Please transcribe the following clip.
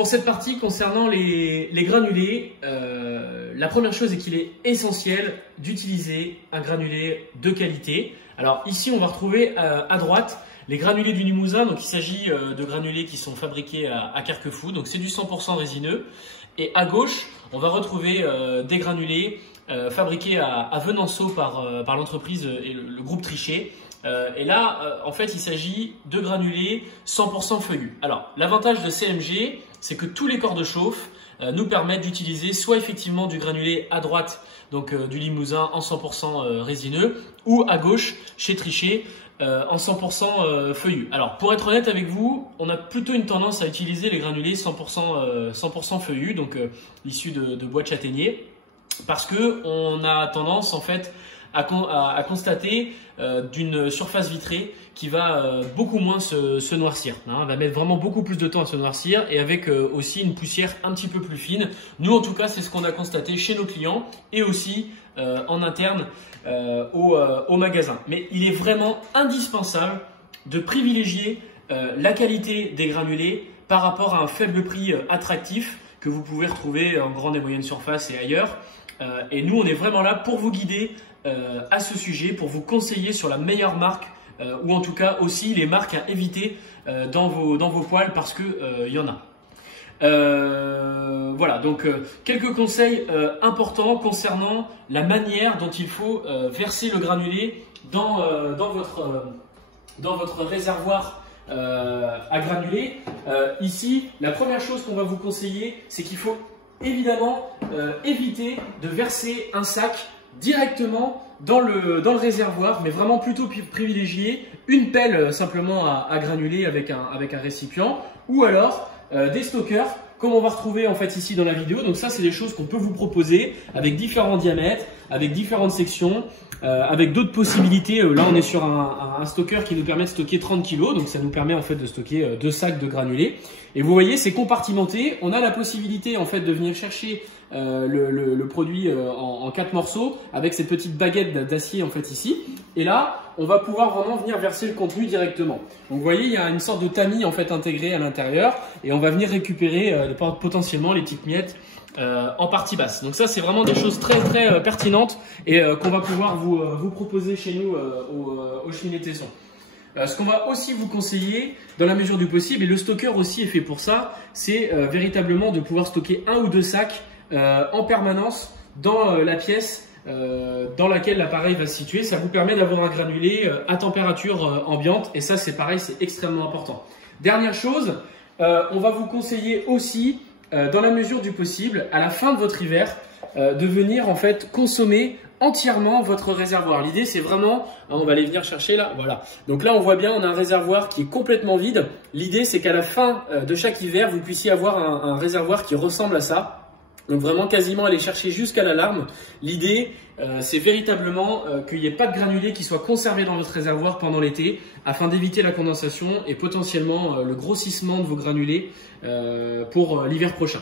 Pour cette partie concernant les granulés, la première chose est qu'il est essentiel d'utiliser un granulé de qualité. Alors ici, on va retrouver à droite les granulés du Limousin. Donc il s'agit de granulés qui sont fabriqués à Carquefou. Donc c'est du 100% résineux. Et à gauche, on va retrouver des granulés fabriqués à Venanceau par l'entreprise et le groupe Trichet. Et là, en fait, il s'agit de granulés 100% feuillus. Alors, l'avantage de CMG, c'est que tous les corps de chauffe nous permettent d'utiliser soit effectivement du granulé à droite, donc du Limousin en 100% résineux, ou à gauche, chez Trichet, en 100% feuillus. Alors, pour être honnête avec vous, on a plutôt une tendance à utiliser les granulés 100% feuillus, donc issus de bois de châtaignier, parce que on a tendance, en fait, à constater d'une surface vitrée qui va beaucoup moins se noircir. Elle va mettre vraiment beaucoup plus de temps à se noircir et avec aussi une poussière un petit peu plus fine. Nous, en tout cas, c'est ce qu'on a constaté chez nos clients et aussi en interne au magasin. Mais il est vraiment indispensable de privilégier la qualité des granulés par rapport à un faible prix attractif que vous pouvez retrouver en grande et moyenne surface et ailleurs. Et nous, on est vraiment là pour vous guider à ce sujet, pour vous conseiller sur la meilleure marque ou en tout cas aussi les marques à éviter dans vos poêles parce que y en a. Voilà, donc quelques conseils importants concernant la manière dont il faut verser le granulé dans votre réservoir à granulés. Ici, la première chose qu'on va vous conseiller, c'est qu'il faut évidemment éviter de verser un sac directement dans le réservoir, mais vraiment plutôt privilégier une pelle simplement à granuler avec un récipient ou alors des stockers comme on va retrouver en fait ici dans la vidéo. Donc ça, c'est des choses qu'on peut vous proposer avec différents diamètres, avec différentes sections, avec d'autres possibilités. Là, on est sur un stocker qui nous permet de stocker 30 kg, donc ça nous permet en fait de stocker 2 sacs de granulés. Et vous voyez, c'est compartimenté. On a la possibilité en fait de venir chercher le produit en 4 morceaux avec cette petite baguette d'acier en fait ici. Et là, on va pouvoir vraiment venir verser le contenu directement. Donc vous voyez, il y a une sorte de tamis en fait intégré à l'intérieur et on va venir récupérer potentiellement les petites miettes en partie basse. Donc ça, c'est vraiment des choses très pertinentes et qu'on va pouvoir vous proposer chez nous au Cheminée Tesson. Ce qu'on va aussi vous conseiller dans la mesure du possible, et le stocker aussi est fait pour ça, c'est véritablement de pouvoir stocker 1 ou 2 sacs en permanence dans la pièce dans laquelle l'appareil va se situer. Ça vous permet d'avoir un granulé à température ambiante et ça, c'est pareil, c'est extrêmement important. Dernière chose, on va vous conseiller aussi dans la mesure du possible, à la fin de votre hiver, de venir en fait consommer entièrement votre réservoir. L'idée, c'est vraiment, on va aller venir chercher là, voilà. Donc là, on voit bien, on a un réservoir qui est complètement vide. L'idée, c'est qu'à la fin de chaque hiver, vous puissiez avoir un réservoir qui ressemble à ça. Donc vraiment quasiment aller chercher jusqu'à l'alarme. L'idée, c'est véritablement qu'il n'y ait pas de granulés qui soient conservés dans votre réservoir pendant l'été afin d'éviter la condensation et potentiellement le grossissement de vos granulés pour l'hiver prochain.